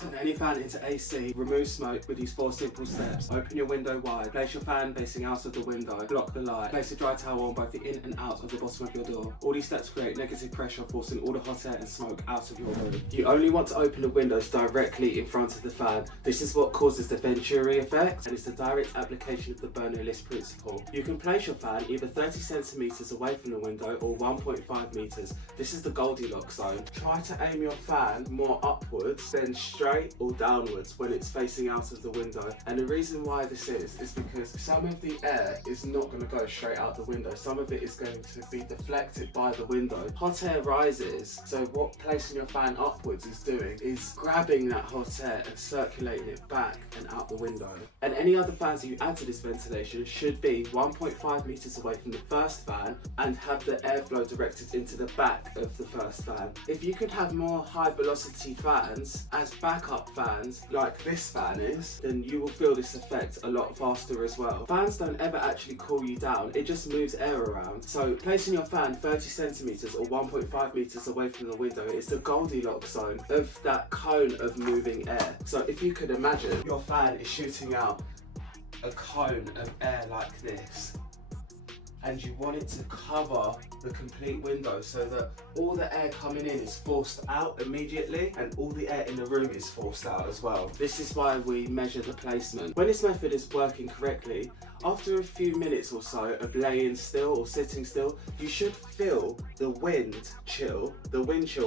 Turn any fan into AC, remove smoke with these 4 simple steps. Open your window wide, place your fan facing out of the window, block the light, place a dry towel on both the in and out of the bottom of your door. All these steps create negative pressure, forcing all the hot air and smoke out of your room. You only want to open the windows directly in front of the fan. This is what causes the Venturi effect, and it's the direct application of the Bernoulli's principle. You can place your fan either 30 centimeters away from the window or 1.5 meters. This is the Goldilocks zone. Try to aim your fan more upwards than straight or downwards when it's facing out of the window. And the reason why this is because some of the air is not going to go straight out the window. Some of it is going to be deflected by the window. Hot air rises, so what placing your fan upwards is doing is grabbing that hot air and circulating it back and out the window. And any other fans you add to this ventilation should be 1.5 meters away from the first fan and have the airflow directed into the back of the first fan. If you could have more high velocity fans as backup fans like this fan is, then you will feel this effect a lot faster as well. Fans don't ever actually cool you down, it just moves air around. So placing your fan 30 centimeters or 1.5 meters away from the window is the Goldilocks zone of that cone of moving air. So if you could imagine your fan is shooting out a cone of air like this, and you want it to cover the complete window so that all the air coming in is forced out immediately and all the air in the room is forced out as well. This is why we measure the placement. When this method is working correctly, after a few minutes or so of laying still or sitting still, you should feel the wind chill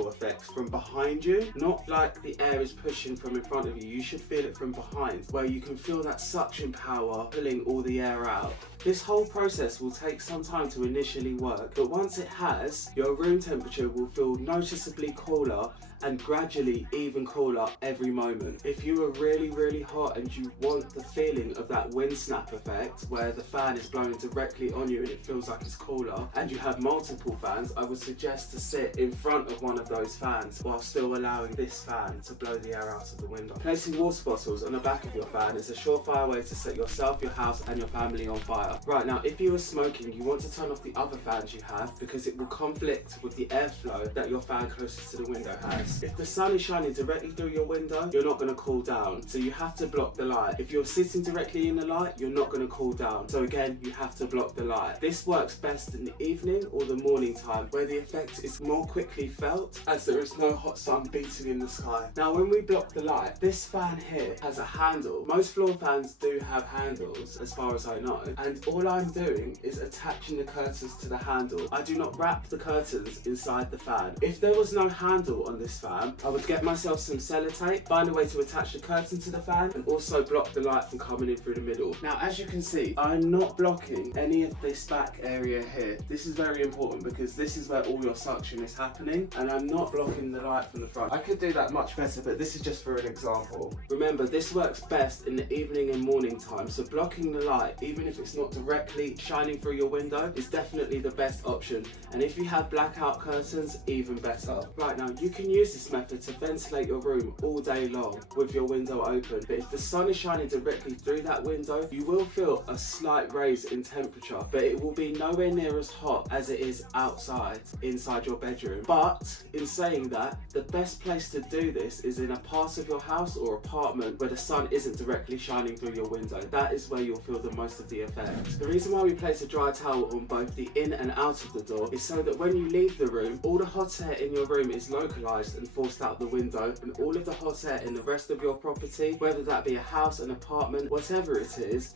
effect from behind you. Not like the air is pushing from in front of you, you should feel it from behind, where you can feel that suction power pulling all the air out. This whole process will take some time to initially work, but once it has, your room temperature will feel noticeably cooler and gradually even cooler every moment. If you are really hot and you want the feeling of that wind snap effect where the fan is blowing directly on you and it feels like it's cooler, and you have multiple fans, I would suggest to sit in front of one of those fans while still allowing this fan to blow the air out of the window. Placing water bottles on the back of your fan is a surefire way to set yourself, your house and your family on fire. Right, now if you are smoking, you want to turn off the other fans you have because it will conflict with the airflow that your fan closest to the window has. If the sun is shining directly through your window, you're not going to cool down, so you have to block the light. If you're sitting directly in the light, you're not going to cool down, so again you have to block the light. This works best in the evening or the morning time, where the effect is more quickly felt as there is no hot sun beating in the sky. Now when we block the light, this fan here has a handle. Most floor fans do have handles as far as I know, and all I'm doing is attaching the curtains to the handle. I do not wrap the curtains inside the fan. If there was no handle on this fan, I would get myself some sellotape, find a way to attach the curtain to the fan, and also block the light from coming in through the middle. Now as you can see, I'm not blocking any of this back area here. This is very important because this is where all your suction is happening, and I'm not blocking the light from the front. I could do that much better, but this is just for an example. Remember, this works best in the evening and morning time, so blocking the light, even if it's not directly shining through your window, is definitely the best option. And if you have blackout curtains, even better. Right, now you can use this method to ventilate your room all day long with your window open, but if the sun is shining directly through that window, you will feel a slight raise in temperature, but it will be nowhere near as hot as it is outside inside your bedroom. But in saying that, the best place to do this is in a part of your house or apartment where the sun isn't directly shining through your window. That is where you'll feel the most of the effect. The reason why we place a dry towel on both the in and out of the door is so that when you leave the room, all the hot air in your room is localised and forced out the window, and all of the hot air in the rest of your property, whether that be a house, an apartment, whatever it is,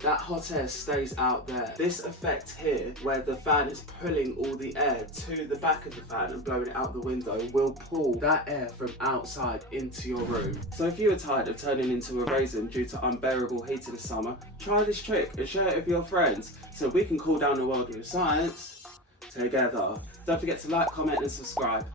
that hot air stays out there. This effect here, where the fan is pulling all the air to the back of the fan and blowing it out the window, will pull that air from outside into your room. So if you are tired of turning into a raisin due to unbearable heat in the summer, try this trick and share it with your friends so we can cool down the world with science together. Don't forget to like, comment and subscribe.